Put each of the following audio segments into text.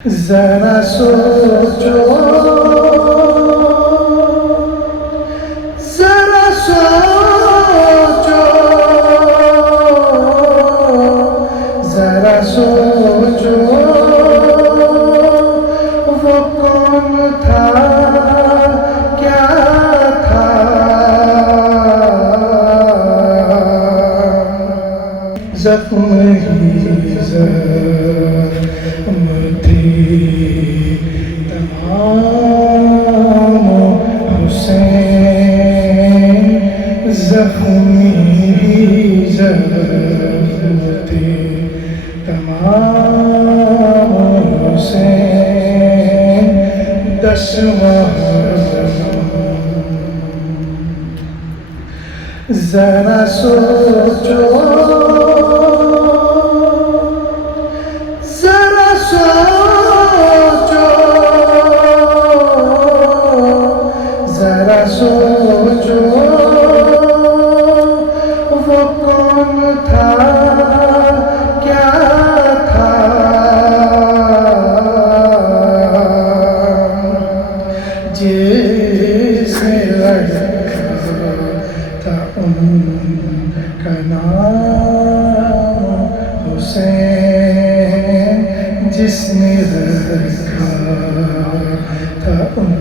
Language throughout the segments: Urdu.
ذرا سوچو ذرا سوچو ذرا سوچو وہ کون تھا کیا تھا زخم ہی زخم تھی تمام حسین زخمی زخم تھی تمام حسین 10 محرم ذرا سوچو ذرا سوچو ذرا سوچو وہ کون تھا کیا تھا جس نے رکھا تھا ان کا نام حسین جس نے رکھا تھا ان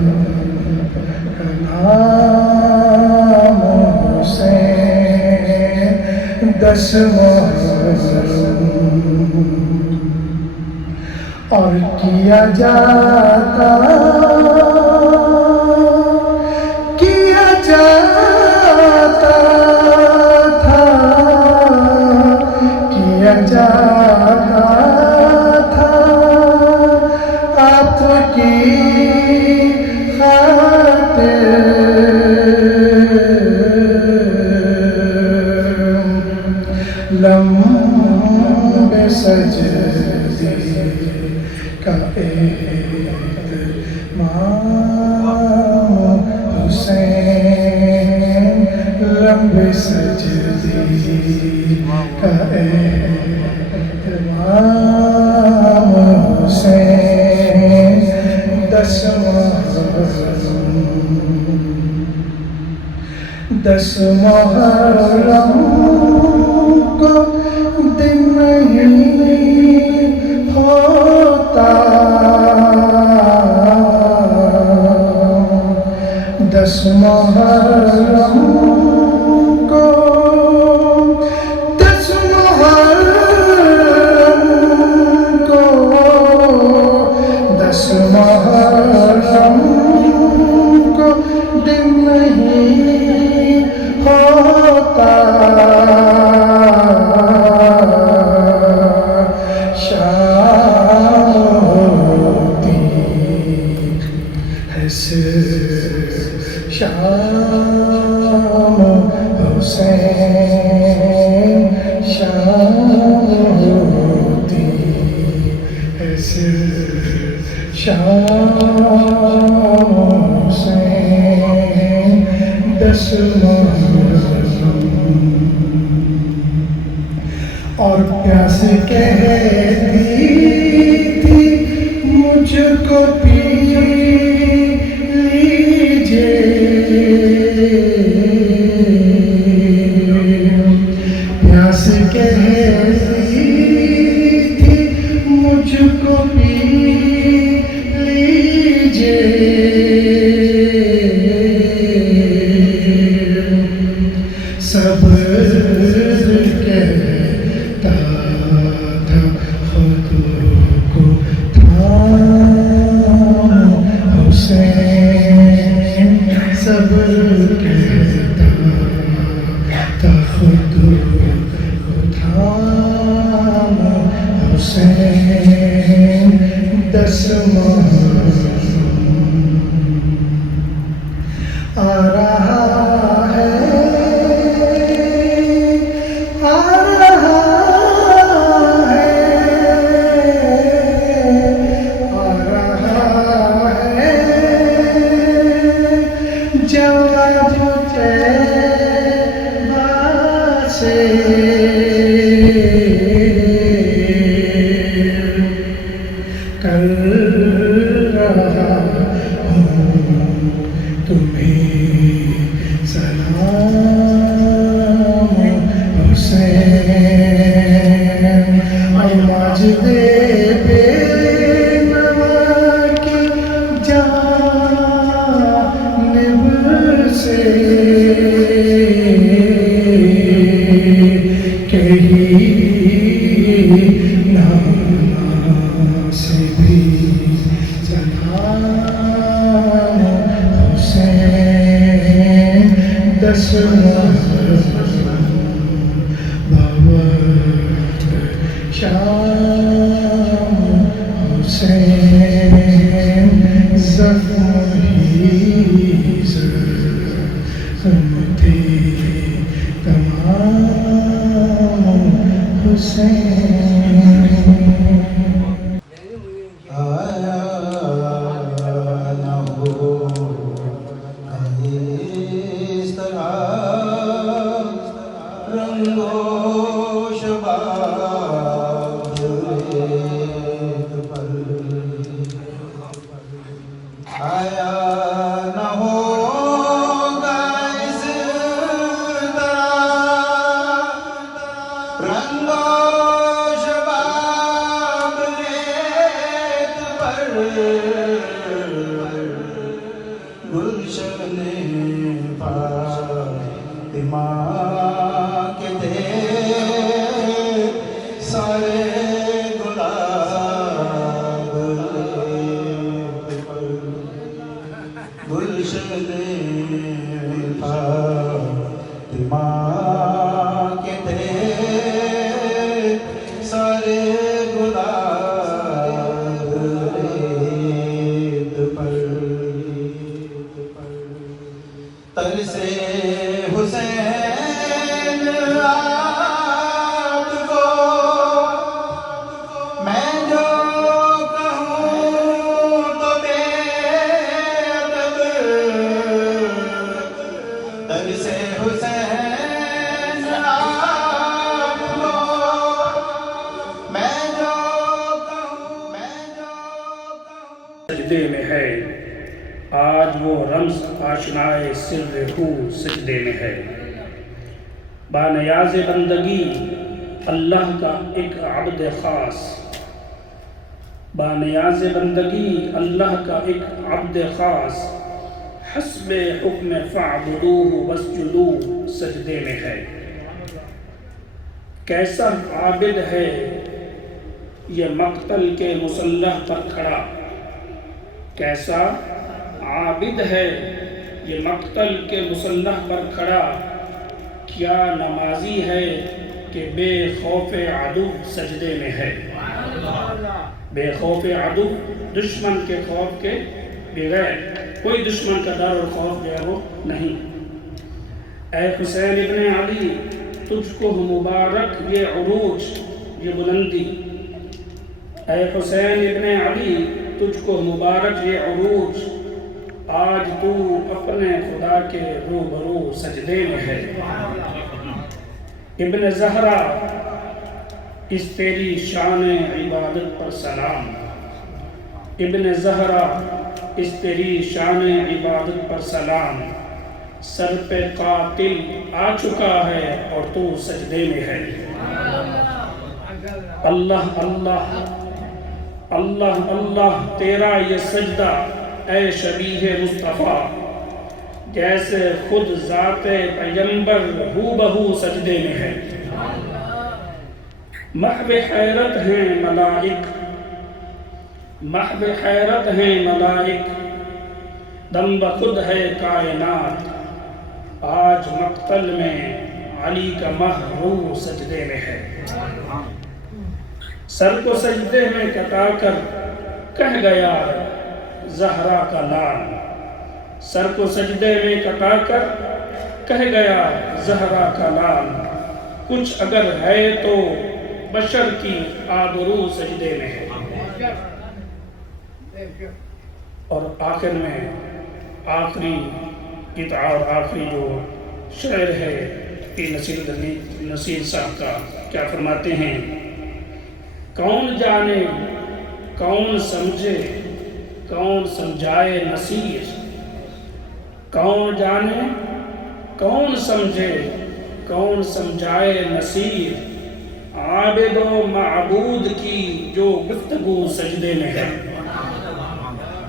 کا نام حسین 10 محرم اور کیا جاتا تھا کیا جاتا تھا آپ کی خاطر لمبے سجدے کا اہتمام حسین لمبے سجدے کا اہتمام حسین 10 محرم کو دن نہیں ہوتا 10 محرم کو 10 محرم کو 10 محرم کو دن نہیں ہوتا شام ہوتی ہے صرف شام حسین شام ہوتی ہے صرف شام حسین 10 محرم اور پیاس کہتی تھی مجھ کو پی لیجیے پیاس کہتی تھی مجھ کو پی لیجیے صبر کہتا تھا خود کو تھام حسین صبر کہتا تھا خود کو تھام حسین 10 محرم آ رہا ہے جواب تیبہ سے کل رہا ہوں تمہیں سلام حسین اور ماجد بے نوا کی جانب سے کہیں نانا سے بھی سلام حسین دسواں بابت شام حسین زخم ہی زخم تھے تمام حسین آیا نہ ہو اس طرح رنگ و شباب ریت پر آیا نہ ہوگا اس طرح رنگ و شباب ریت پر گلشن فاطمہ کے تھے سارے گلاب ریت پر گلشن فاطمہ کے تھے سارے گلاب ریت پر ترسے حسین آپ کو میں جو کہوں تو بے ادب ترسے حسین آپ کو میں جو کہوں سجدے میں ہے آج وہ رمز آشنائے سر ہو سجدے میں ہے بانیاز بندگی اللہ کا ایک عبد خاص بانیاز بندگی اللہ کا ایک عبد خاص حسب حکم فاعبدوہ واسجدوا سجدے میں ہے کیسا عابد ہے یہ مقتل کے مسلح پر کھڑا کیسا عابد ہے یہ مقتل کے مسلح پر کھڑا کیا نمازی ہے کہ بے خوف عدو سجدے میں ہے بے خوف عدو دشمن کے خوف کے بغیر کوئی دشمن کا ڈر اور خوف جو ہے وہ نہیں اے حسین ابن علی تجھ کو مبارک یہ عروج یہ بلندی اے حسین ابن علی تجھ کو مبارک یہ عروج آج تو اپنے خدا کے روبرو سجدے میں ہے ابن زہرا اس تیری شان عبادت پر سلام ابن زہرا اس تیری شان عبادت پر سلام سر پہ قاتل آ چکا ہے اور تو سجدے میں ہے اللہ اللہ اللہ اللہ تیرا یہ سجدہ اے شبیہ مصطفیٰ جیسے خود ذات پیغمبر ہو بہو سجدے میں ہے محو حیرت ہیں ملائک محو حیرت ہیں ملائک دم بخود ہے کائنات آج مقتل میں علی کا مہرو سجدے میں ہے سر کو سجدے میں کٹا کر کہہ گیا زہرا کا لال سر کو سجدے میں کٹا کر کہہ گیا زہرا کا لال کچھ اگر ہے تو بشر کی آبرو سجدے میں ہے اور آخر میں آخری قطعہ اور آخری جو شعر ہے کہ نصیر صاحب کا کیا فرماتے ہیں کون جانے کون سمجھے کون سمجھائے نصیر، کون جانے کون سمجھے کون سمجھائے نصیر، عابد و معبود کی جو گفتگو سجدے میں ہے،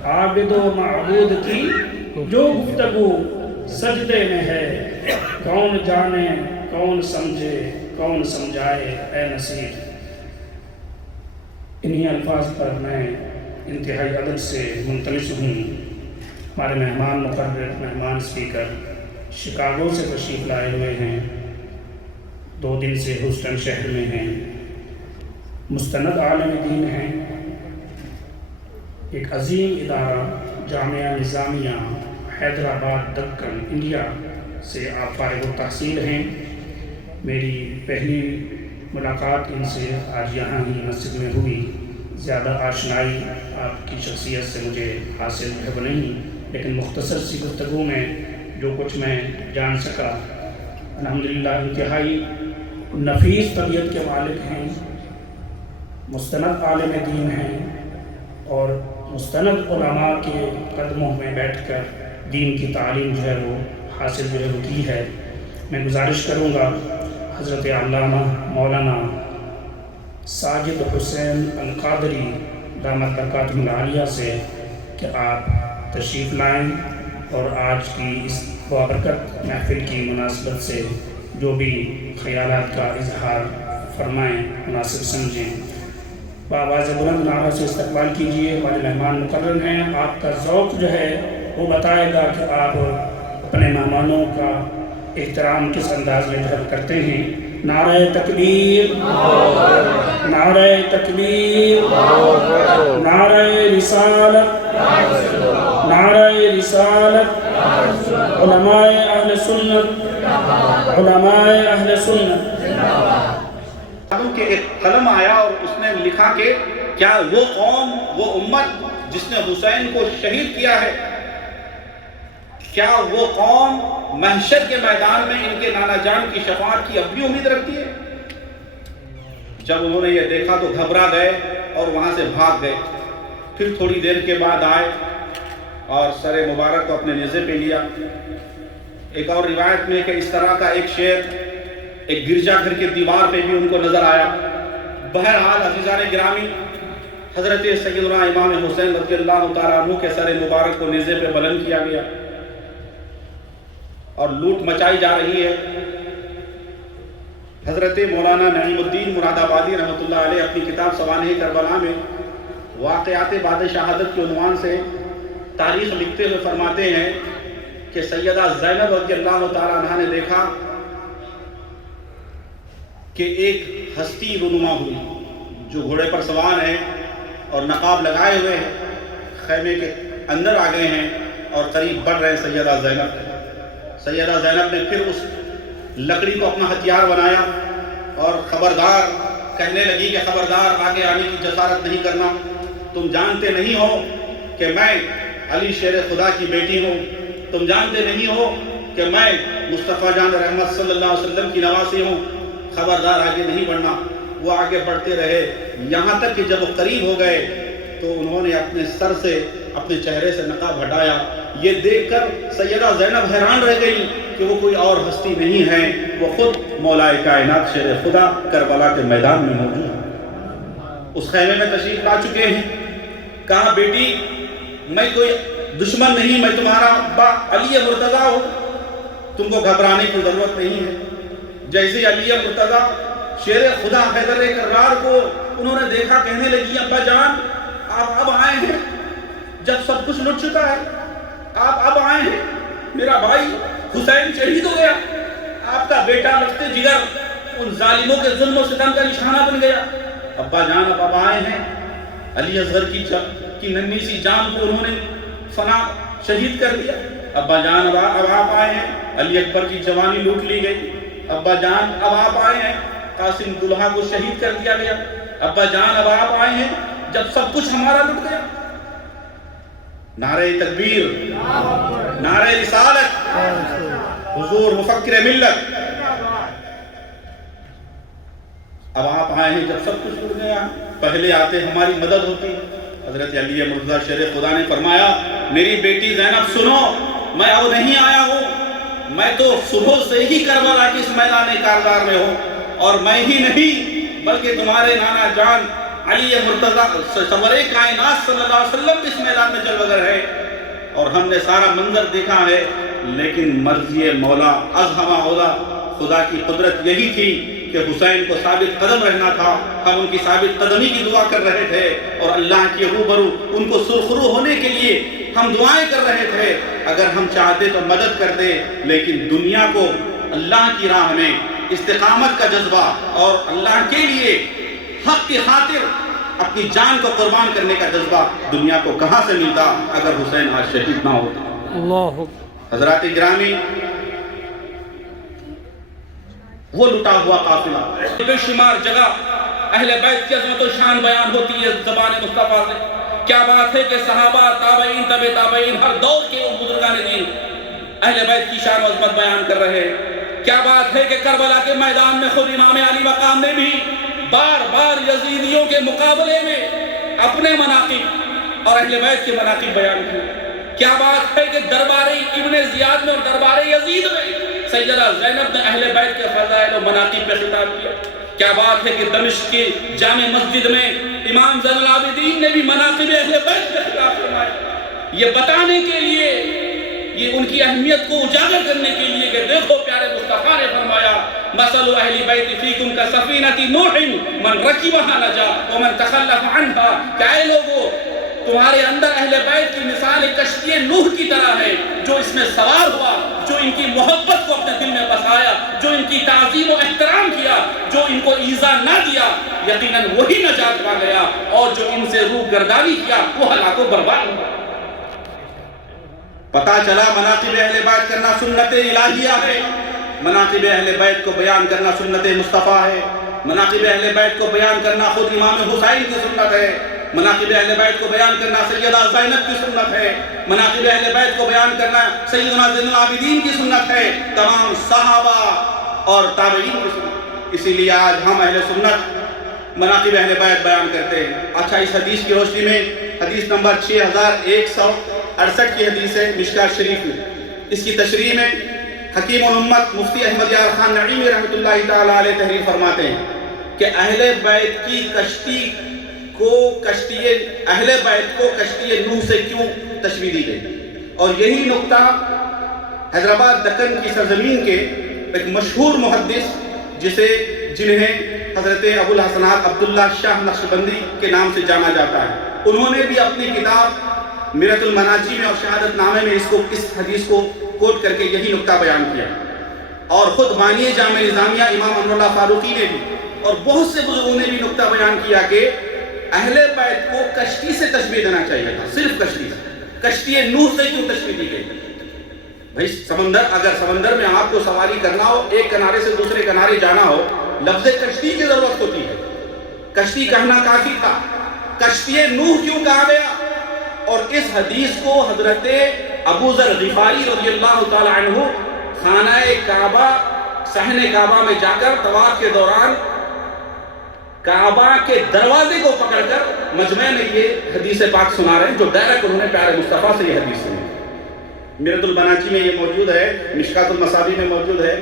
عابد و معبود کی جو گفتگو سجدے میں ہے، کون جانے کون سمجھے کون سمجھائے اے نصیر۔ انہی الفاظ پر میں انتہائی ادب سے منتلش ہوں۔ ہمارے مہمان مقرر، مہمان اسپیکر شکاگو سے تشریف لائے ہوئے ہیں، 2 دن سے ہیوسٹن شہر میں ہیں، مستند عالم دین ہیں، ایک عظیم ادارہ جامعہ نظامیہ حیدرآباد دکن انڈیا سے آپ فارغ التحصیل ہیں۔ میری پہلی ملاقات ان سے آج یہاں ہی مسجد میں ہوئی، زیادہ آشنائی آپ کی شخصیت سے مجھے حاصل ہے وہ نہیں، لیکن مختصر سی گفتگو میں جو کچھ میں جان سکا، الحمدللہ انتہائی نفیس طبیعت کے مالک ہیں، مستند عالم دین ہیں، اور مستند علماء کے قدموں میں بیٹھ کر دین کی تعلیم جو ہے وہ حاصل جو ہے وہ کی ہے۔ میں گزارش کروں گا حضرت علامہ مولانا ساجد حسین القادری دامت برکاتہ العالیہ سے کہ آپ تشریف لائیں اور آج کی اس بابرکت محفل کی مناسبت سے جو بھی خیالات کا اظہار فرمائیں، مناسب سمجھیں۔ بآواز بلند نعرہ سے استقبال کیجیے، ہمارے مہمان مقرر ہیں۔ آپ کا ذوق جو ہے وہ بتائے گا کہ آپ اپنے مہمانوں کا احترام کس انداز میں جو کرتے ہیں۔ نعرہ تکبیر، نعرہ تکبیر، نعرہ رسالت، نعرہ رسالت، علماء اہل سنت، علماء اہل سنت۔ کہ ایک قلم آیا اور اس نے لکھا کہ کیا وہ قوم، وہ امت جس نے حسین کو شہید کیا ہے، کیا وہ قوم محشر کے میدان میں ان کے نانا جان کی شفاعت کی اب بھی امید رکھتی ہے؟ جب انہوں نے یہ دیکھا تو گھبرا گئے اور وہاں سے بھاگ گئے۔ پھر تھوڑی دیر کے بعد آئے اور سر مبارک کو اپنے نیزے پہ لیا۔ ایک اور روایت میں کہ اس طرح کا ایک شعر ایک گرجا گھر کے دیوار پہ بھی ان کو نظر آیا۔ بہرحال عزیزان گرامی، حضرت سیدنا امام حسین رضی اللہ تعالیٰ عنہ کے سر مبارک کو نیزے پہ بلند کیا گیا اور لوٹ مچائی جا رہی ہے۔ حضرت مولانا نعیم الدین مراد آبادی رحمۃ اللہ علیہ اپنی کتاب سوانح کربلا میں واقعات بعد شہادت کے عنوان سے تاریخ لکھتے ہوئے فرماتے ہیں کہ سیدہ زینب رضی اللہ تعالیٰ عنہ نے دیکھا کہ ایک ہستی رونما ہوئی جو گھوڑے پر سوار ہیں اور نقاب لگائے ہوئے ہیں، خیمے کے اندر آ گئے ہیں اور قریب بڑھ رہے ہیں سیدہ زینب۔ سیدہ زینب نے پھر اس لکڑی کو اپنا ہتھیار بنایا اور خبردار کہنے لگی کہ خبردار آگے آنے کی جسارت نہیں کرنا، تم جانتے نہیں ہو کہ میں علی شیر خدا کی بیٹی ہوں، تم جانتے نہیں ہو کہ میں مصطفیٰ جان رحمت صلی اللہ علیہ وسلم کی نواسی ہوں، خبردار آگے نہیں بڑھنا۔ وہ آگے بڑھتے رہے، یہاں تک کہ جب وہ قریب ہو گئے تو انہوں نے اپنے سر سے، اپنے چہرے سے نقاب ہٹایا۔ یہ دیکھ کر سیدہ زینب حیران رہ گئی کہ وہ کوئی اور ہستی نہیں ہے، وہ خود مولا کائنات شیر خدا کربلا کے میدان میں موجود ہے۔ اس خیمے میں تشریف لا چکے ہیں۔ کہا بیٹی میں کوئی دشمن نہیں، میں تمہارا ابا علی مرتضیٰ ہوں، تم کو گھبرانے کی ضرورت نہیں ہے۔ جیسے علی مرتضیٰ شیر خدا حیدر کرار کو انہوں نے دیکھا، کہنے لگی ابا جان آپ اب آئے ہیں جب سب کچھ لٹ چکا ہے، آپ اب آئے ہیں، میرا بھائی حسین شہید ہو گیا، آپ کا بیٹا لخت جگر ان ظالموں کے ظلم و ستم کا نشانہ بن گیا۔ ابا جان اب آئے ہیں، علی اصغر کی ننھی سی جان کو انہوں نے فنا شہید کر دیا۔ ابا جان اب آپ آئے ہیں، علی اکبر کی جوانی لوٹ لی گئی۔ ابا جان اب آپ آئے ہیں، قاسم دلہا کو شہید کر دیا گیا۔ ابا جان اب آپ آئے ہیں جب سب کچھ ہمارا لٹ گیا۔ نعرہ تکبیر، نعرہ رسالت، حضور مفکر ملت، اب آپ آئے ہیں جب سب کچھ لٹ گیا۔ پہلے آتے ہماری مدد ہوتی، حضرت علی مرتضیٰ شیر خدا نے فرمایا میری بیٹی زینب سنو، میں اب نہیں آیا ہوں، میں تو صبح سے ہی کربلا کی اس میدان کارزار میں ہوں، اور میں ہی نہیں بلکہ تمہارے نانا جان علی مرتضیٰ سرور کائنات صلی اللہ علیہ وسلم اس میدان میں جلوگر ہے، اور ہم نے سارا منظر دیکھا ہے، لیکن مرضی مولا ازہما اولا، خدا کی قدرت یہی تھی کہ حسین کو ثابت قدم رہنا تھا، ہم ان کی ثابت قدمی کی دعا کر رہے تھے، اور اللہ کی روبرو ان کو سرخرو ہونے کے لیے ہم دعائیں کر رہے تھے، اگر ہم چاہتے تو مدد کرتے، لیکن دنیا کو اللہ کی راہ میں استقامت کا جذبہ اور اللہ کے لیے حق کی خاطر اپنی جان کو قربان کرنے کا جذبہ دنیا کو کہاں سے ملتا اگر حسین آج شہید نہ ہوتا۔ اللہ حضرات گرامی، وہ لٹا ہوا قافلہ، بے شمار جگہ اہل بیت کی عظمت و شان بیان ہوتی ہے زبان مصطفیٰ سے۔ کیا بات ہے کہ صحابہ، تابعین، تبع تابعین، ہر دور کے بزرگان دین اہل بیت کی شان و عظمت بیان کر رہے ہیں۔ کیا بات ہے کہ کربلا کے میدان میں خود امام علی مقام نے بھی بار بار یزیدیوں کے مقابلے میں اپنے مناقب اور اہل بیت کے مناقب بیان کیے۔ کیا بات ہے کہ دربار ابن زیاد میں اور دربار یزید میں سیدہ زینب نے اہل بیت کے فضائل و مناقب پہ خطاب کیا۔ کیا بات ہے کہ دمشق کی جامع مسجد میں امام زین العابدین نے بھی مناقب اہل بیت پہ خطاب فرمایا، یہ بتانے کے لیے، یہ ان کی اہمیت کو اجاگر کرنے کے لیے کہ دیکھو پیارے مصطفیٰ نے فرمایا مثل اہل بیت فیکم کا سفینۃ نوح من رکبها نجا ومن تخلف عنها، کہ اے لوگو تمہارے اندر اہل بیت کی مثال کشتی نوح کی طرح ہے، جو اس میں سوار ہوا، جو ان کی محبت کو اپنے دل میں بسایا، جو ان کی تعظیم و احترام کیا، جو ان کو ایذا نہ دیا، یقیناً وہی نجات پا گیا، اور جو ان سے روح گردانی کیا وہ ہلاک و برباد ہوا۔ پتہ چلا مناقب اہل بیت کرنا سنت الہیہ ہے، مناقب اہل بیت کو بیان کرنا سنت مصطفیٰ ہے، مناقب اہل بیت کو بیان کرنا خود امام حسین کی سنت ہے، مناقب اہل بیت کو بیان کرنا سیدہ زینب کی سنت ہے، مناقب اہل بیت کو بیان کرنا سیدنا زین العابدین کی سنت ہے، تمام صحابہ اور تابعین کی سنت۔ اسی لیے آج ہم اہل سنت مناقب اہل بیت بیان کرتے ہیں۔ اچھا، اس حدیث کی روشنی میں حدیث نمبر 6168 کی حدیث ہے مشکات شریف میں، اس کی تشریح میں حکیم الامت مفتی احمد یار خان نعیمی رحمۃ اللہ تعالی علیہ تحریر فرماتے ہیں کہ اہل بیت کی اہل بیت کو کشتی نوح سے کیوں تشبیہ دی گئی، اور یہی نقطہ حیدرآباد دکن کی سرزمین کے ایک مشہور محدث جنہیں حضرت ابو الحسنات عبداللہ شاہ نقشبندی کے نام سے جانا جاتا ہے، انہوں نے بھی اپنی کتاب میرۃ المناجی میں اور شہادت نامے میں اس حدیث کو کوٹ کر کے یہی نقطہ بیان کیا، اور خود بانی جامع نظامیہ امام انور اللہ فاروقی نے بھی اور بہت سے بزرگوں نے بھی نقطہ بیان کیا کہ اہل بیت کو کشتی سے تشبیہ دینا چاہیے تھا، صرف کشتی سے، کشتی نوح سے کیوں تشبیہ دی گئی؟ بھائی اگر سمندر میں آپ کو سواری کرنا ہو، ایک کنارے سے دوسرے کنارے جانا ہو، لفظ کشتی کی ضرورت ہوتی ہے، کشتی کہنا کافی تھا، کشتی نوح کیوں کہا گیا؟ اور اس حدیث کو حضرت ابو ذر غفاری رضی اللہ تعالی عنہ خانہ کعبہ صحن کعبہ میں جا کر طواف کے دوران کعبہ کے دروازے کو پکڑ کر مجمع میں یہ حدیث پاک سنا رہے ہیں، جو ڈائریکٹ انہوں نے پیارے مصطفیٰ سے یہ حدیث سنی۔ میرۃ البناچی میں یہ موجود ہے، مشکات المصابیح میں موجود ہے،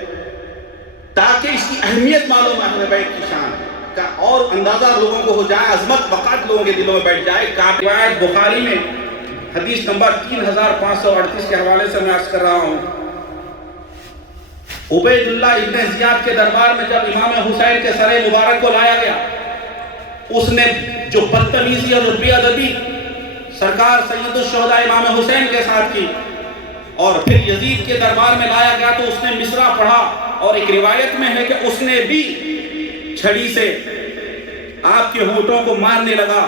تاکہ اس کی اہمیت معلوم ہے، اہل بیت کی شان کا اور اندازہ لوگوں کو ہو جائے، عظمت وقات لوگوں کے دلوں میں بیٹھ جائے۔ روایت بخاری میں حدیث نمبر 3538 کے حوالے سے میں عرض کر رہا ہوں، عبید اللہ ابن زیاد کے دربار میں جب امام حسین کے سر مبارک کو لایا گیا، اس نے جو بدتمیزی اور بے ادبی سرکار سید الشہداء امام حسین کے ساتھ کی، اور پھر یزید کے دربار میں لایا گیا تو اس نے مصرع پڑھا، اور ایک روایت میں ہے کہ اس نے بھی چھڑی سے آپ کے ہونٹوں کو مارنے لگا۔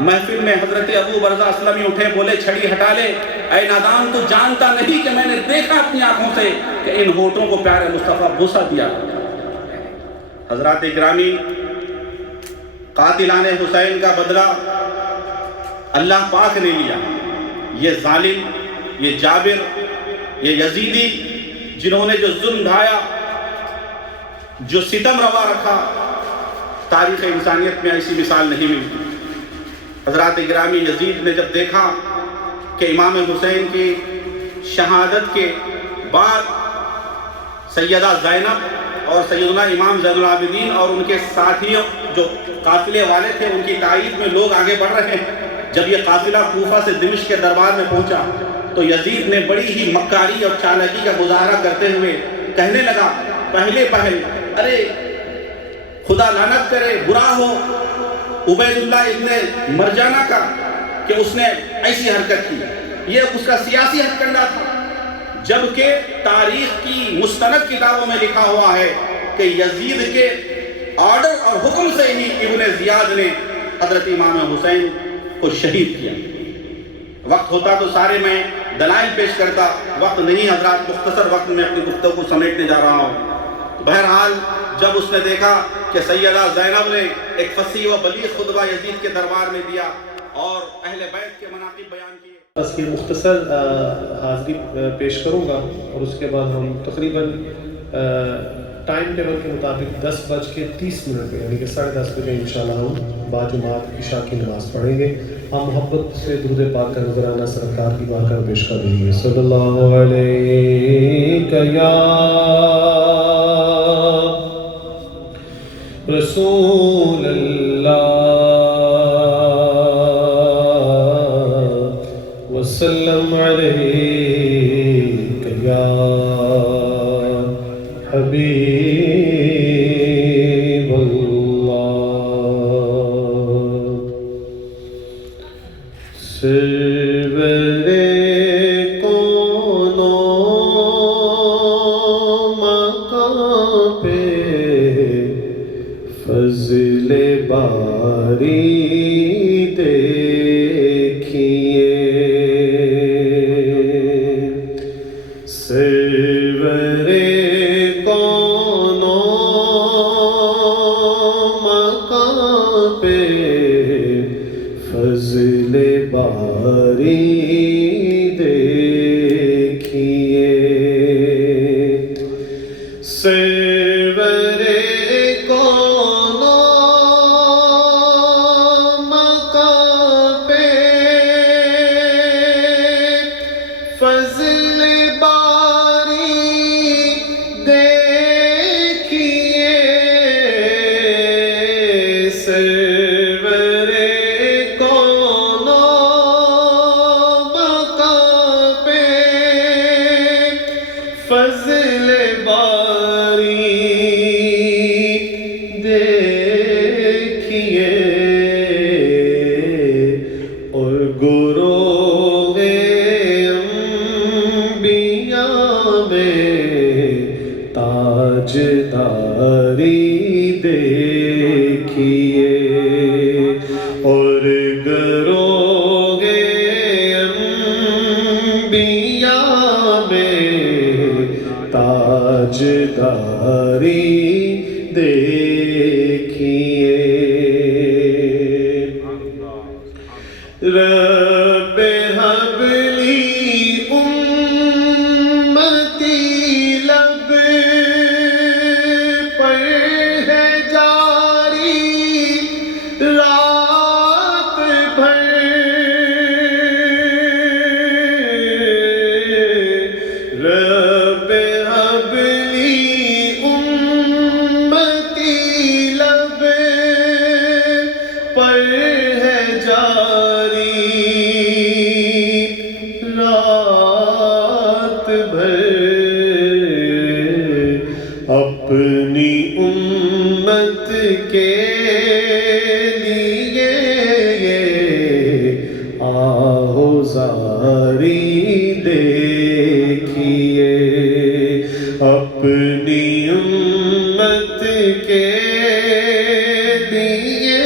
محفل میں حضرت ابو برزہ اسلمی اٹھے، بولے چھڑی ہٹا لے، اے نادان تو جانتا نہیں کہ میں نے دیکھا اپنی آنکھوں سے کہ ان ہونٹوں کو پیارے مصطفیٰ بوسہ دیا۔ حضرات گرامی، قاتلان حسین کا بدلہ اللہ پاک نے لیا۔ یہ ظالم، یہ جابر، یہ یزیدی جنہوں نے جو ظلم ڈھایا، جو ستم روا رکھا، تاریخ انسانیت میں ایسی مثال نہیں ملتی۔ حضرات گرامی، یزید نے جب دیکھا کہ امام حسین کی شہادت کے بعد سیدہ زینب اور سیدنا امام زین العابدین اور ان کے ساتھیوں جو قافلے والے تھے ان کی تائید میں لوگ آگے بڑھ رہے ہیں، جب یہ قافلہ کوفہ سے دمشق کے دربار میں پہنچا تو یزید نے بڑی ہی مکاری اور چالاکی کا مظاہرہ کرتے ہوئے کہنے لگا پہلے ارے خدا لعنت کرے، برا ہو عبید اللہ ابن مرجانہ کا کہ اس نے ایسی حرکت کی، یہ اس کا سیاسی ہتھکنڈہ تھا، جبکہ تاریخ کی مستند کتابوں میں لکھا ہوا ہے کہ یزید کے آرڈر اور حکم سے ہی ابن زیاد نے حضرت امام حسین کو شہید کیا۔ وقت ہوتا تو سارے میں دلائل پیش کرتا، وقت نہیں حضرات، مختصر وقت میں اپنی گفتگو کو سمیٹنے جا رہا ہوں۔ بہرحال جب اس نے دیکھا کہ سیدہ زینب نے ایک فصیح و بلیغ خطبہ یزید کے دربار میں دیا اور اہل بیت کے مناقب بیان کیے، بس یہ مختصر حاضری پیش کروں گا اور اس کے بعد ہم تقریباً ٹائم ٹیبل کے مطابق 10:30 پہ یعنی کہ 10:30 بجے انشاءاللہ ہم باجماعت عشاء کی نماز پڑھیں گے۔ آپ محبت سے درود پاک کا نذرانہ سرکار کی بارگاہ میں پیش کر دیجیے۔ صلی اللہ علیہ یا رسول اللہ وسلم علیک یا حبیب اللہ۔ سرور کون و مقام پہ فضل باری دیکھیے، سرور کون و مقام پہ فضل باری دیکھیے، سرور کون و مقام پہ فضل باری دیکھیے، سرور کون و مقام پہ فضل باری دیکھیے، اور گروہ انبیاء میں تاجداری دیکھیے، اور گروہ انبیاء میں تاجداری دیکھیے، رب حب لی امتی لب پر ہے جاری رات بھر، رب حب لی امتی لب پر ہے جاری رات بھر، اپنی امت کے لیے آہوزاری دیکھیے، اپنی امت کے لیے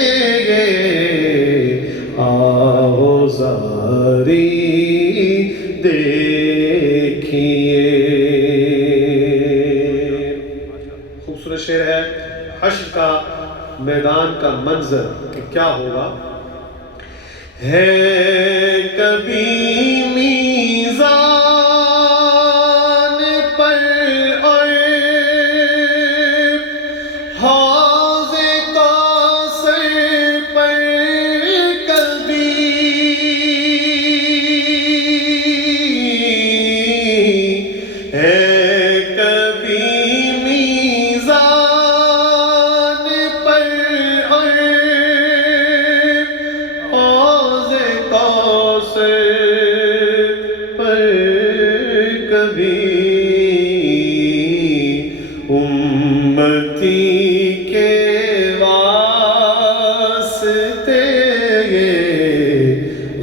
آہوزاری دیکھیے۔ خوبصورت شعر ہے، حشر کا میدان کا منظر کہ کیا ہوگا، ہے کبھی میزان پر اور حوض کوثر پر، کبھی سے پر کبھی امتی کے واسطے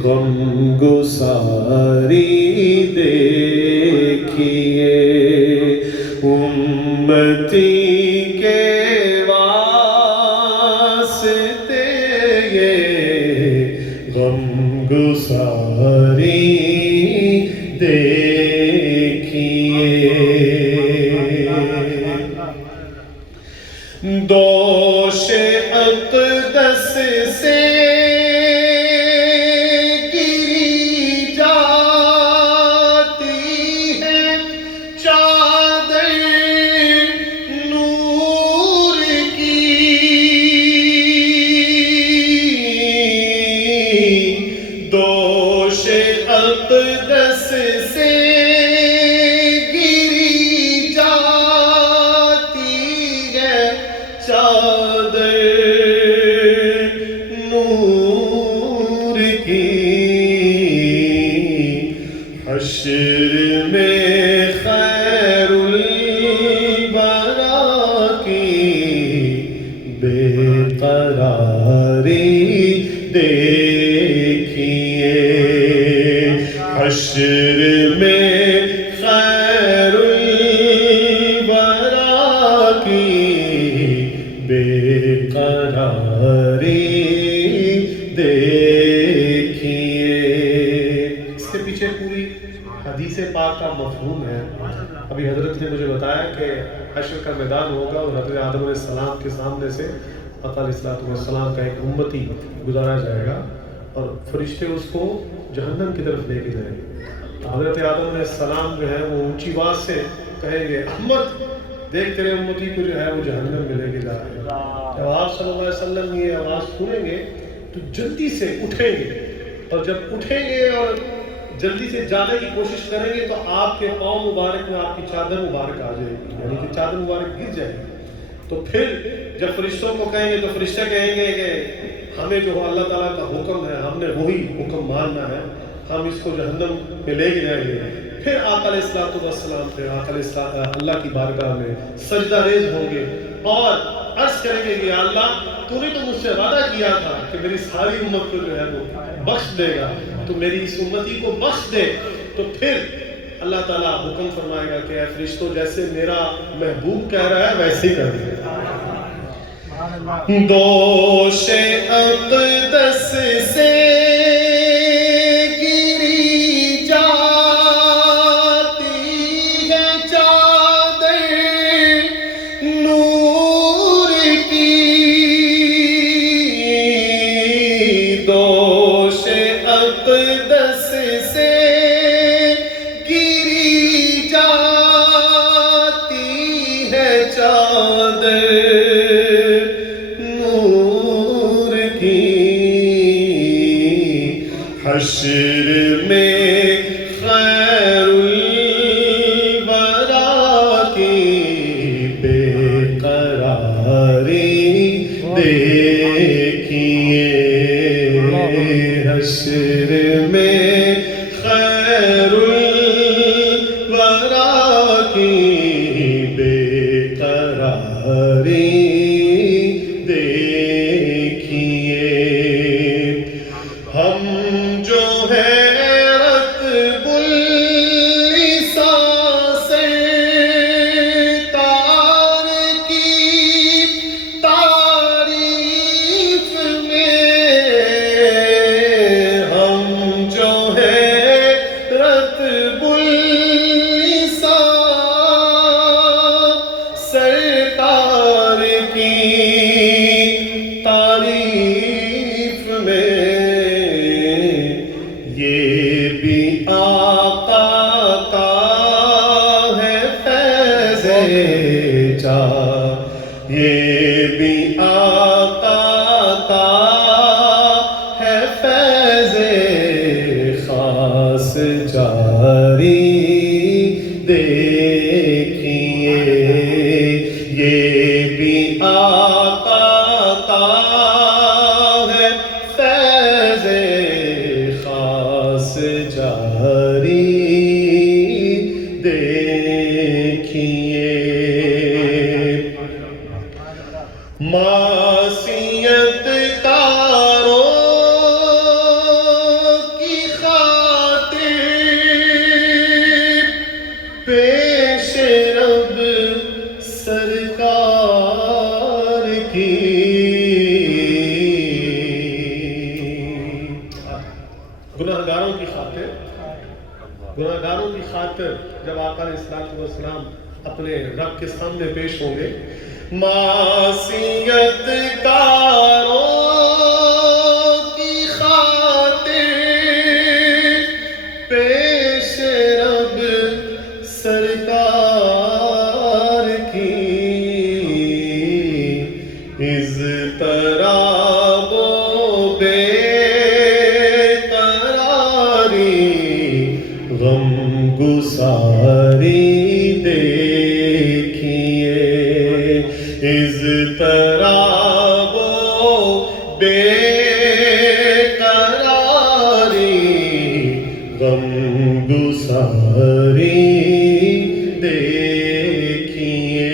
غم گساری دیکھیے امتی کے واسطے غم گساری دیکھیے دوش اقدس سے گری جاتی ہے چادر نور کی دوش اقدس سے گری جاتی ہے چادر نور کی حشر میں خیر الورا کی بے قراری دیکھیے حشر میں خیر الورا کی بے قراری دیکھیے. اس کے پیچھے پوری حدیث پاک کا مفہوم ہے. ابھی حضرت نے مجھے بتایا کہ حشر کا میدان ہوگا اور حضرت آدم علیہ السلام کے سامنے سے آقا علیہ السلام کا ایک امتی گزارا جائے گا اور فرشتے اس کو جہنم کی طرف لے کے جائیں گے. حضرت آدم علیہ السلام جو ہے وہ اونچی آواز سے کہیں گے احمد دیکھ تیرے امتی کو جو ہے وہ جہنم میں لے کے جا رہے ہیں. جب آپ صلی اللہ علیہ وسلم یہ آواز سنیں گے تو جلدی سے اٹھیں گے اور جب اٹھیں گے اور جلدی سے جانے کی کوشش کریں گے تو آپ کے پاؤں مبارک میں آپ کی چادر مبارک آ جائے گی یعنی کہ چادر مبارک گر جائے گی. تو پھر جب فرشتوں کو کہیں گے تو فرشتے کہیں گے کہ ہمیں جو اللہ تعالیٰ کا حکم ہے ہم نے وہی حکم ماننا ہے ہم اس کو جہنم میں لے کے جائیں گے. پھر آقا علیہ السلام پھر آقا علیہ اللہ کی بارگاہ میں سجدہ ریز ہوں گے اور عرض کریں گے کہ اللہ تو نے تو مجھ سے وعدہ کیا تھا کہ میری ساری امت کو جو ہے وہ بخش دے گا تو میری اس امتی کو بخش دے. تو پھر اللہ تعالیٰ حکم فرمائے گا کہ اے فرشتوں جیسے میرا محبوب کہہ رہا ہے ویسے ہی کر دیں. دوش اقدس سے گری جاتی ہے چادر نور کی دوش اقدس سے گری جاتی ہے چادر حشر میں خیر الورا کی بے قراری دیکھیے حشر میں خیر الورا کی بے قراری دیکھیے. ہم جو ہے رتب اللسان سرکار کی تعریف میں ہم جو ہے رتب اللسان سرکار کی تعریف میں یہ بھی آقا کا ہے فیض جاں یہ بھی آقا کا ہے فیض خاص جاری دیکھیے. یہ بھی آقا کا ہے فیض خاص جاری دیکھیے معصیت کاروں کی خاطر پیش رب سرکار کی گناہگاروں کی خاطر جب آقا علیہ السلام اپنے رب کے سامنے پیش ہوں گے معصیت کاروں کی خاطر پیش رب سرکار کی اضطراب و بے قراری غم گساری دیکھیے اضطراب و بے قراری غم گساری دیکھیے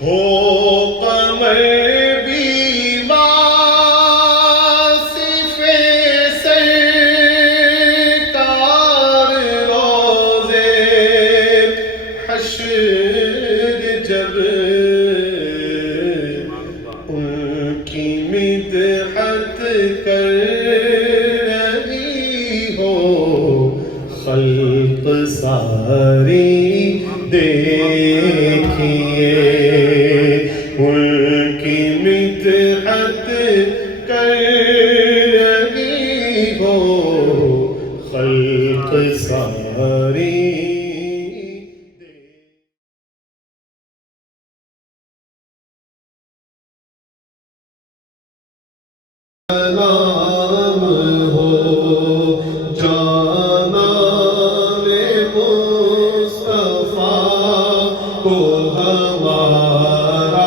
ہو قمر بھی واصف سرکار روزے حشر جب ان کی مدحت کر رہی ہو خلق ساری دیکھیے ان کی مدحت کر رہی ہو خلق ساری سلام ہو جانان مصطفیٰ کو ہمارا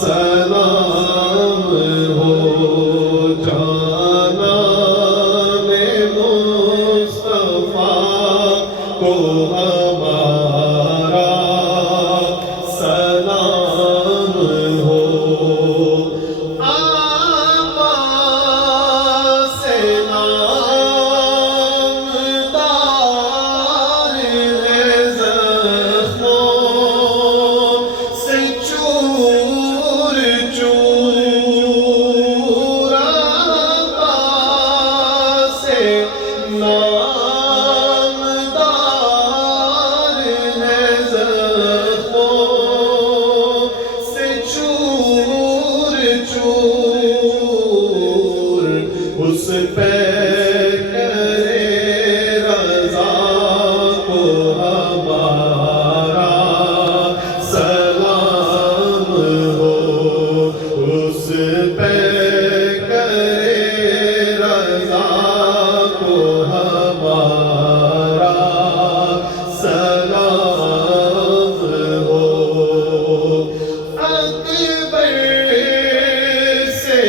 سلام ہو جانان مصطفیٰ کو ہمارا سلام ہو اس پہ کرے رضا کو ہمارا سلام ہو اس پہ کرے رضا کو ہمارا سلام ہو اکبر سے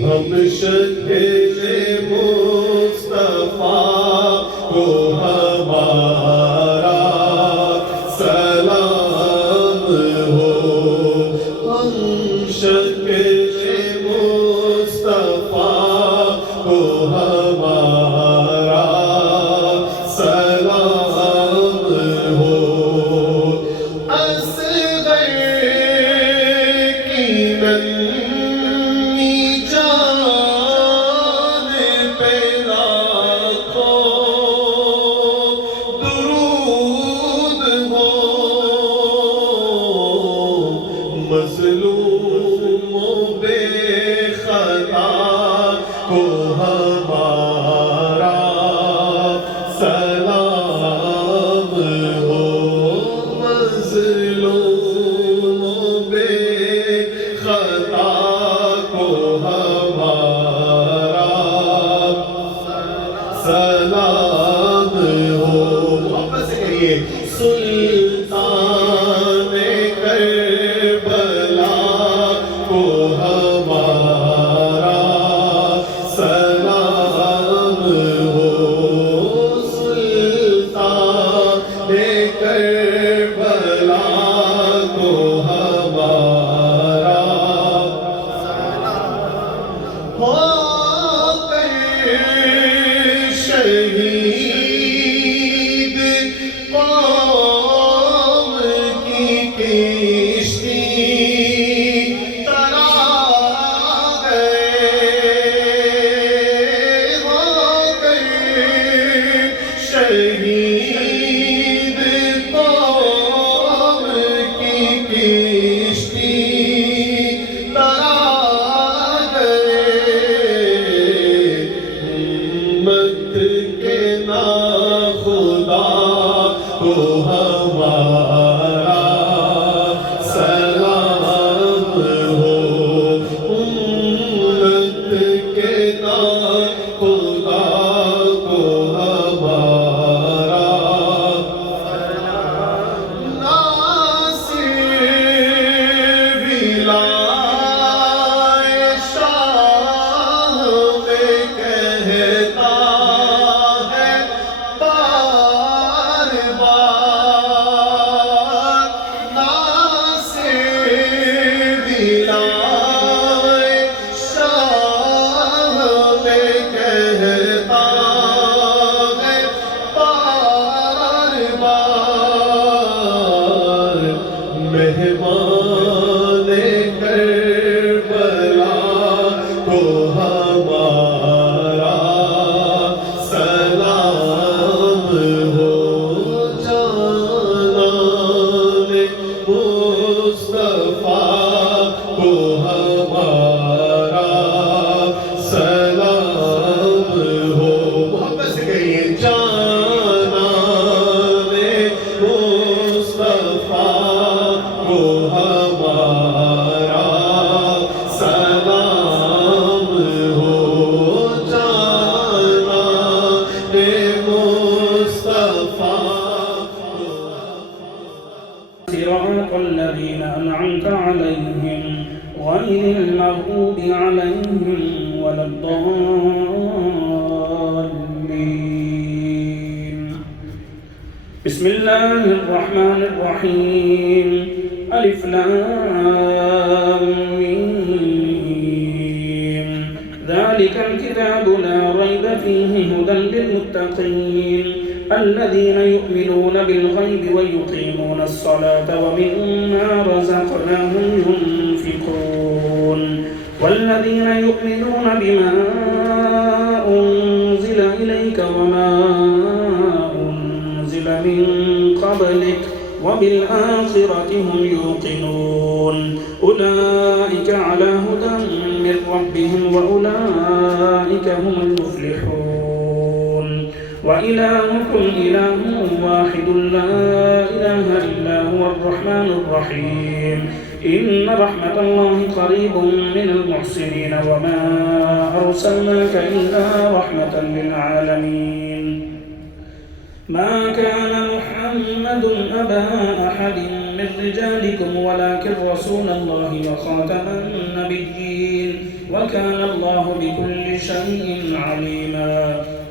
ہم شکل مصطفیٰ کو ہمارا سلام ہو ہم شکل مصطفیٰ کو ہمارا سلام ہو اصغر کی جان پہ لاکھوں سلام ہو. محبت سے کہیے سلطان کربلا کو ہمارا سلام ہو. سلطان کربلا کو ہمارا ہو کر شہید قوم کی کشتی ترا گئے. ہو کر شہید قوم کی کشتی ترا گئے. امت کے ناخدا کو ہمارا سلام ہو. امت کے ناخدا کو ہمارا ناصر ولائے شاہ میں کہتا ہے بار بار. ناصر ولائے شاہ میں کہتا ہے بار بار. مہمان کربلا کو ہمارا سلام ہو. جانان مصطفیٰ کو ہمارا سلام ہو. محبت سے کہیے جانان مصطفیٰ کو ہمارا سلام ہو. جانان مصطفیٰ صراط الذين أنعمت عليهم غير المغضوب عليهم ولا الضالين. بسم الله الرحمن الرحيم. ألف لام ميم. ذلك الكتاب لا ريب فيه هدى للمتقين الذين يؤمنون بالغيب ويقيمون الصلاة ومما رزقناهم ينفقون والذين يؤمنون بما أنزل إليك وما أنزل من قبلك وبالآخرة هم يوقنون أولئك على هدى من ربهم وأولئك هم المفلحون. وإلهكم إله واحد لا إله إلا هو الرحمن الرحيم. إن رحمة الله قريب من المحسنين وما أرسلناك إلا رحمة للعالمين. ما كان محمد أبا أحد من رجالكم ولكن رسول الله وخاتم النبيين وكان الله بكل شيء عليما.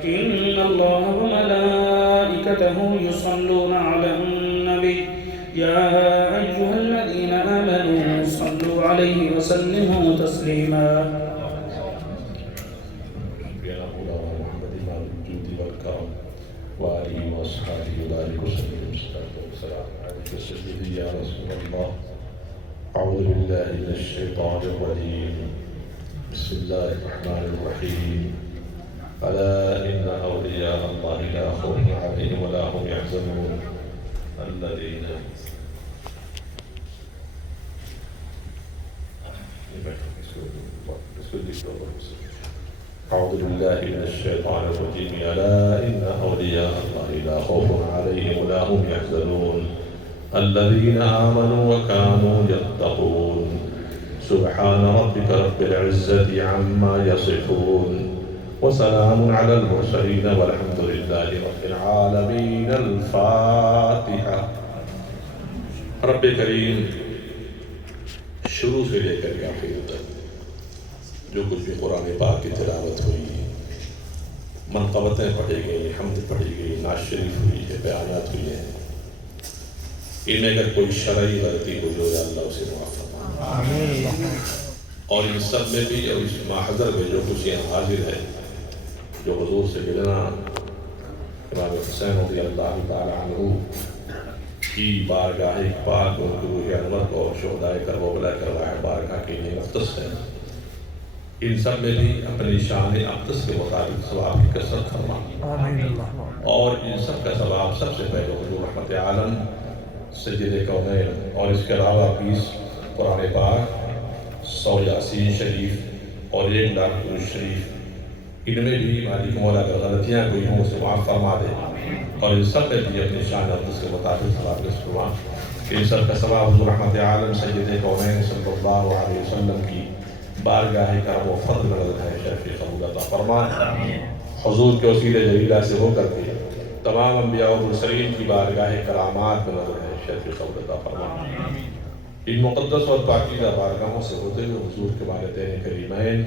إن الله وملائكته يصلون على النبي يا أيها الذين آمنوا صلوا عليه وسلموا تسليما. وآله وأصحابه وبارك وسلم والصلاة والسلام عليك سيدي يا رسول الله. أعوذ بالله من الشيطان الرجيم. بسم الله الرحمن الرحيم. ألا إن أولياء الله لا خوف عليهم ولا هم يحزنون الذين أعوذ بالله من الشيطان الرجيم. ألا إن أولياء الله لا خوف عليهم ولا هم يحزنون الذين آمنوا وكانوا يتقون. سبحان ربك رب العزة عما يصفون وسلام على المرسلين والحمد لله رب العالمين. الفاتحة. رب کریم شروع سے لے کر آخر تک جو کچھ بھی قرآن پاک کی تلاوت ہوئی، منقبتیں پڑھی گئی، حمد پڑھی گئی، نعت شریف ہوئی ہے، بیانات ہوئی ہیں، ان میں اگر کوئی شرعی غلطی ہو جو یا اللہ اسے معاف فرمائے. اور ان سب میں بھی اور اس محضر میں جو کچھ یہاں حاضر ہے، جو حضور سے ملنا، امام حسین رضی اللہ تعالی عنہ کی بارگاہ پاک اور روح انور کو شہدائے کربلا کرواہ بارگاہ کے لیے مختص ہے. ان سب میں بھی اپنی شان اقدس کے مطابق ثواب کی کثرت فرما. اور ان سب کا ثواب سب سے پہلے حضور رحمت عالم سید کونین اور اس کے علاوہ 20 قرآن پاک، 100 یاسین شریف اور 1 لاکھ درود شریف، ان میں بھی مالک مولا اگر غلطیاں کوئی ہوں اسے معاف فرما دے. اور ان سب میں بھی اپنی شان اقدس کے مطابق ثواب کی فرما. ان سب کا ثواب حضور رحمت عالم سید کونین صلی اللہ علیہ وسلم کی بارگاہ کرم و فضل میں نظر ہے شرف قبول عطا فرما. حضور کے وسیلہ جلیلہ سے ہو کر کے تمام انبیاء اور مرسلین کی بارگاہ کرامات میں نظر ہے شرف قبول عطا فرما. ان مقدس اور پاکیزہ بارگاہوں سے ہوتے ہوئے حضور کے والدین کریمین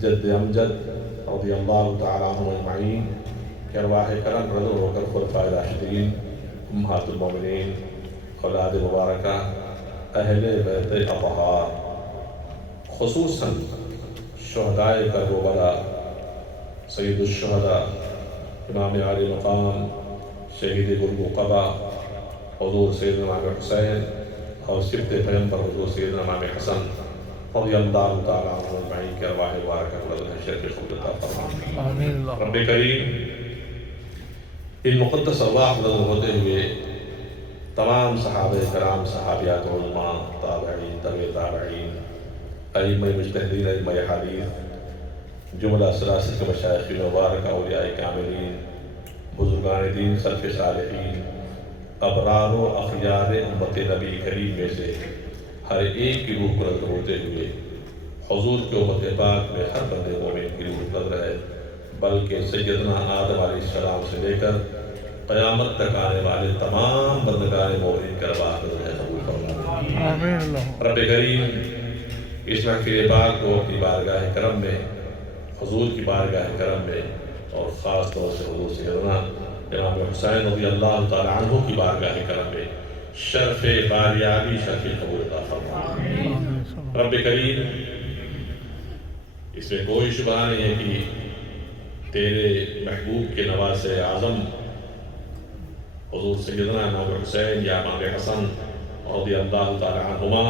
جد امجد رضی اللہ تعالیٰ عنہ اجمعین کے ارواح کرم رضا ہو کر خلفائے راشدین، امہات المومنین، اولاد مبارکہ، اہل بیت اطہار، خصوصاً شہدائے کربلا، سید الشہداء امام عالی مقام شہید گرگ قبا حضور سیدنا امام حسین اور سبط پیغمبر حضور سیدنا امام حسن رضی اللہ تعالیٰ عنہ اجمعین کے ارواح مبارکہ کو شرف قبول عطا فرما. رب کریم ان مقدس ارواح نظر ہوتے ہوئے تمام صحابہ کرام، صحابیات علماء، تابعین، تبع تابعین، ائمہ مجتہدین، ائمہ حدیث، جملہ سلاست کے مشائخ مبارکہ، اولیاء کاملین، بزرگان دین، سلف صالحین، ابرار و اخیار امت نبی کریم میں سے ہر ایک کی روح کو نظر ہوتے ہوئے حضور کے امت پاک میں ہر بندے مومن کی روح نظر ہے، بلکہ سیدنا آدم علیہ السلام سے لے کر قیامت تک آنے والے تمام بندگان مومنین کا ارواح نظر ہے قبول فرما. رب کریم اس محفل پاک کو اپنی بارگاہ کرم میں، حضور کی بارگاہ کرم میں، اور خاص طور سے حضور سیدنا امام حسین رضی اللہ تعالیٰ عنہ کی بارگاہ کرم میں شرف باریابی، شرف قبول عطا فرما. رب کریم اس میں کوئی شبہ نہیں ہے کہ تیرے محبوب کے نواسے اعظم حضور سیدنا امام حسین یا امام حسن رضی اللہ تعالیٰ عنہما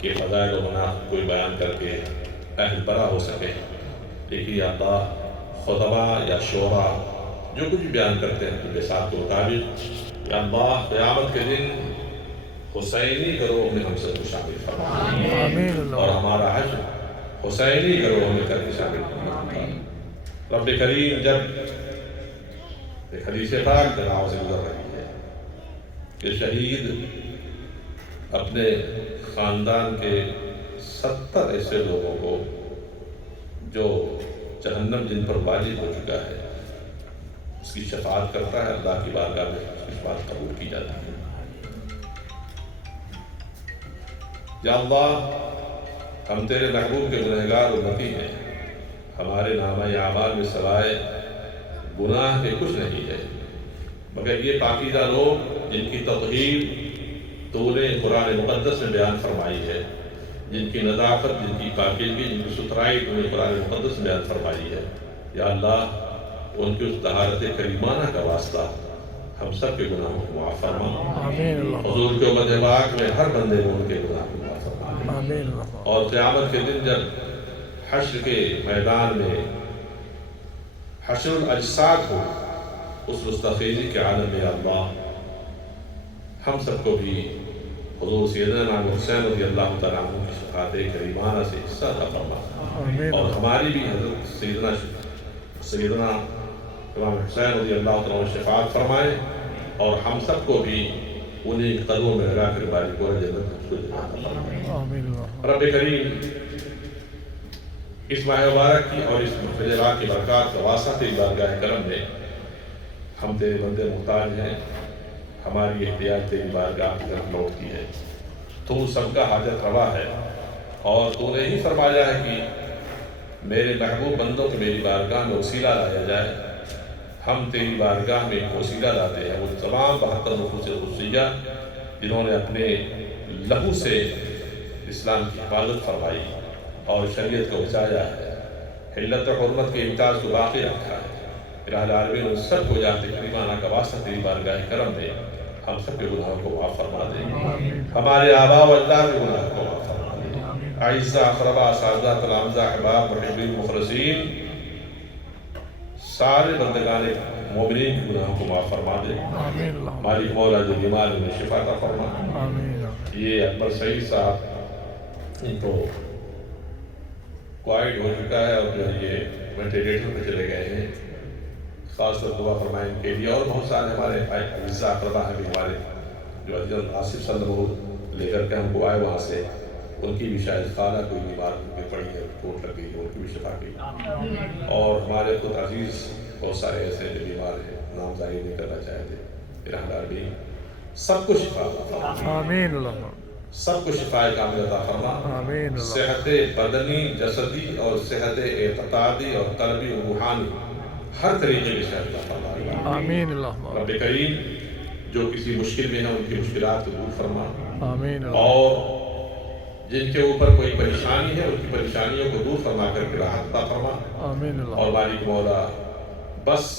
کہ فضائل و مناقب کوئی بیان کر کے اہل برا ہو سکے، لیکن یا اللہ خطبہ یا شعرا جو کچھ بھی بیان کرتے ہیں ان کے ساتھ کے مطابق یا اللہ قیامت کے دن حسینی گروہ میں ہم سب کو شامل فرما، اور ہمارا حشر حسینی گروہ میں کر کے شامل فرما. رب کریم جب ایک حدیث پاک دراؤں سے گزر رہی ہے کہ شہید اپنے خاندان کے 70 ایسے لوگوں کو جو جہنم جن پر واجب ہو چکا ہے اس کی شفاعت کرتا ہے، اللہ کی بارگاہ میں اس کی شفاعت قبول کی جاتی ہے. یا اللہ ہم تیرے محبوب کے گنہگار امتی ہیں، ہمارے نامہ اعمال میں سوائے گناہ کے کچھ نہیں ہے، مگر یہ پاکیزہ لوگ جن کی تطہیر تو نے قرآن مقدس میں بیان فرمائی ہے، جن کی نظافت، جن کی پاکیزگی، جن کی ستھرائی تو نے قرآن مقدس میں بیان فرمائی ہے. یا اللہ ان کی اس طہارت کریمانہ کا واسطہ ہم سب کے گناہوں کو معاف فرما. حضور کے امت پاک میں ہر بندے کو ان کے گناہ کو معاف فرما. اور قیامت کے دن جب حشر کے میدان میں حشر الاجساد ہو، اس مستفیضی کے عالم میں اللہ ہم سب کو بھی حضور سیدنا امام حسین رضی اللہ تعالیٰ عنہ کی شفاعت کریمانہ سے حصہ عطا فرما، اور ہماری بھی حضرت سیدنا امام حسین رضی اللہ تعالیٰ عنہ شفاعت فرمائے، اور ہم سب کو بھی انہیں قدموں میں لگا کر باری کو جنت کو فرمائے. رب کریم اس ماہ مبارک کی اور اس فجرات کی برکات کا واسطہ تیری بارگاہ کرم میں ہم تیرے بندے محتاج ہیں، ہماری احتیاج تیری بارگاہ کی طرف لوٹتی ہے۔ تو سب کا حاجت روا ہے، اور تو نے ہی فرمایا ہے کہ میرے محبوب بندوں کو میری بارگاہ میں وسیلہ لایا جائے۔ ہم تیری بارگاہ میں ایک وسیلہ لاتے ہیں، وہ تمام 72 نفوس قدسیہ جنہوں نے اپنے لہو سے اسلام کی حفاظت فرمائی اور شریعت کو بچایا ہے، حلت و حرمت کے امتیاز کو باقی رکھا ہے۔ الہ العالمین ان سب کو جانتے کریمانہ کا واسطہ تیری بارگاہ کرم دے، ہم سب کے گناہوں کو معاف فرما دے، ہمارے آباء و اجداد کے گناہوں کو معاف فرما دے۔ اعزاء اقرباء اساتذہ تلامذہ احباب محبین مخلصین سارے بندگان مومنین کے گناہوں کو معاف فرما دے۔ مالک مولا جو بیمار انہیں شفا عطا فرما۔ یہ اکبر سعید صاحب ان کو کوائڈ ہو چکا ہے اور جو یہ وینٹیلیٹر پہ چلے گئے ہیں، خاص طور دعا فرمائیں ان کے لیے، اور بہت سارے ہمارے اعزاء اقرباء ہیں بھی ہمارے جو عزیز آصف صلی اللہ لے کر کے ہم کو آئے وہاں سے، ان کی بھی شاید خالہ کوئی بیمار میں پڑی ہے، چوٹ لگ گئی ہے، ان کی بھی شفا کی، اور ہمارے خود عزیز بہت سارے ایسے جو بیمار ہیں، نام ظاہر نہیں کرنا چاہتے، الہ العالمین سب کو شفا عطا فرما، آمین، سب کو شفا کاملہ عطا فرما، صحت بدنی جسدی اور صحت اعتقادی اور قلبی و روحانی ہر طریقے کی صحت عطا فرما، آمین۔ رب کریم جو کسی مشکل میں ہیں ان کی مشکلات کو دور فرما، آمین، اور جن کے اوپر کوئی پریشانی ہے ان کی پریشانیوں کو دور فرما کر کے راحت عطا فرما، آمین۔ اور مالک مولا بس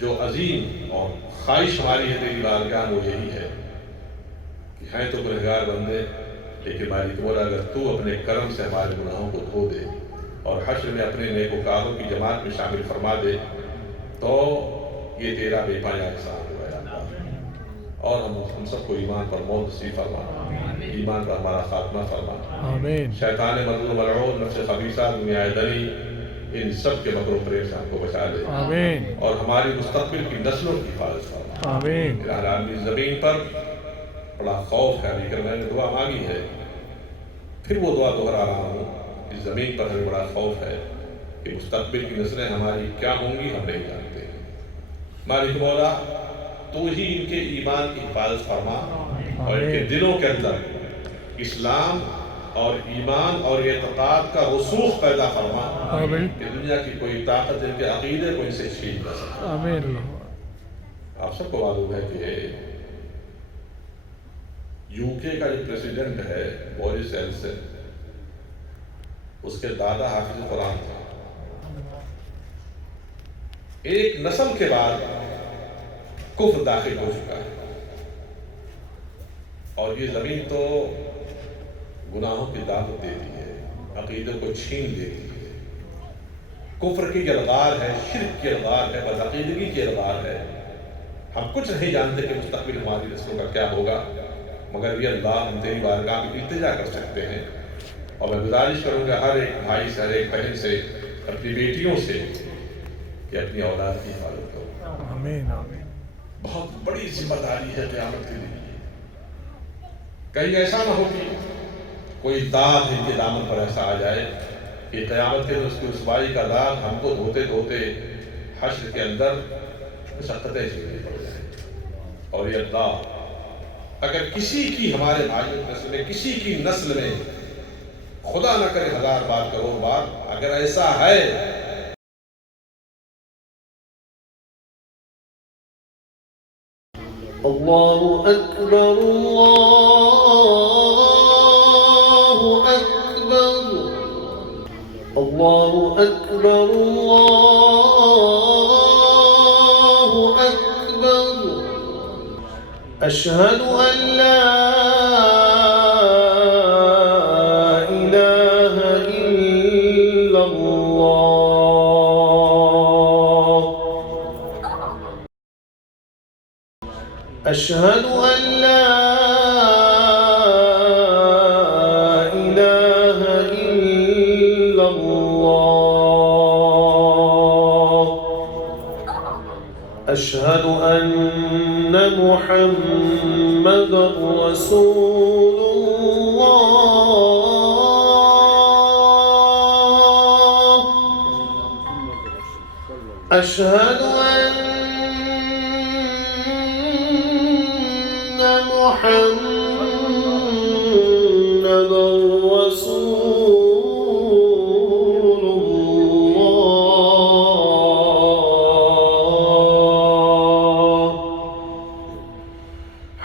جو عظیم اور خواہش ہماری ہے تیری بارگاہ وہ یہی ہے کہ ہیں تو گنہگار بندے، لیکن مالک مولا اگر تو اپنے کرم سے ہمارے گناہوں کو دھو دے اور حشر میں اپنے نیکوکاروں کی جماعت میں شامل فرما دے تو یہ تیرا بے پایا احسان ہوا ہے اللہ، اور ہم سب کو ایمان پر موت نصیب فرما، ایمان پر ہمارا خاتمہ فرما، آمین۔ شیطان مردود ملعون، نفس خبیثہ، دنیا دنی، ان سب کے مکر و فریب سے ہم کو بچا لے، آمین، اور ہماری مستقبل کی نسلوں کی حفاظت فرما، آمین۔ الہ العالمین زمین پر بڑا خوف ہے، لیکن میں نے دعا مانگی ہے، پھر وہ دعا دہرا رہا ہوں، اس زمین پر ہمیں بڑا خوف ہے کہ مستقبل کی نسلیں ہماری کیا ہوں گی ہم نہیں جانتے۔ مالک مولا تو ہی ان کے ایمان کی حفاظت فرما اور ان کے دلوں کے اندر اسلام اور ایمان اور اعتقاد کا رسوخ پیدا فرما کہ دنیا کی کوئی طاقت ان کے عقیدے کو ان سے چھین نہ سکے، آمین۔ آپ سب کو معلوم ہے کہ UK کا جو پریسیڈنٹ ہے بورس جانسن، اس کے دادا حافظ قرآن تھا، ایک نسل کے بعد کفر داخل ہو چکا ہے، اور یہ زمین تو گناہوں کی دعوت دیتی ہے، عقیدے کو چھین دیتی ہے، کفر کی الغار ہے، شرک کی الغار ہے، بدعقیدگی کی الغار ہے۔ ہم کچھ نہیں جانتے کہ مستقبل ہماری نسلوں کا کیا ہوگا، مگر یہ اللہ ہم تیری بارگاہ میں التجا کر سکتے ہیں، اور میں گزارش کروں گا ہر ایک بھائی سے، ہر ایک بہن سے، اپنی بیٹیوں سے کہ اپنی اولاد کی حفاظت کرو، آمین، آمین۔ بہت بڑی ذمہ داری ہے قیامت کے لیے، کہیں ایسا نہ ہو کہ کوئی داغ ان کے دامن پر ایسا آ جائے کہ قیامت کے دن اس کی رسوائی کا داغ ہم کو دھوتے دھوتے حشر کے اندر مشقتیں جھیلنی پڑ جائیں۔ اور یہ اللہ اگر کسی کی ہمارے بھائیوں کی نسل میں، کسی کی نسل میں، خدا نہ کرے 1000 بار کروڑ بار اگر ایسا ہے، اللہ اکبر، اللہ اکبر، اللہ اکبر، اللہ اکبر، اشہد ان لا الہ الا اللہ، اشہد ان لا الہ الا اللہ، اشہد ان محمد رسول اللہ، أشهد أن محمدًا رسول الله.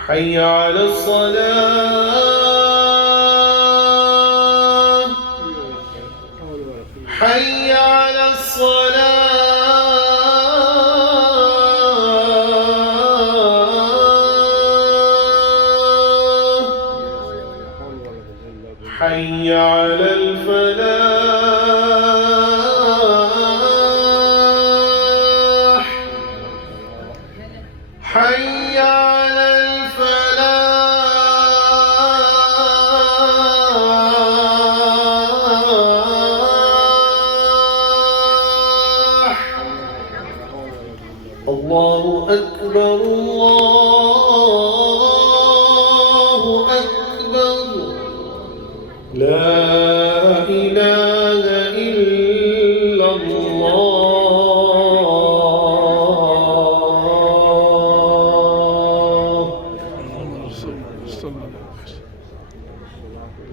حي على الصلاة. حي على الصلاة. حي على الفلاح. حي على الفلاح. الله أكبر الله أكبر لا إله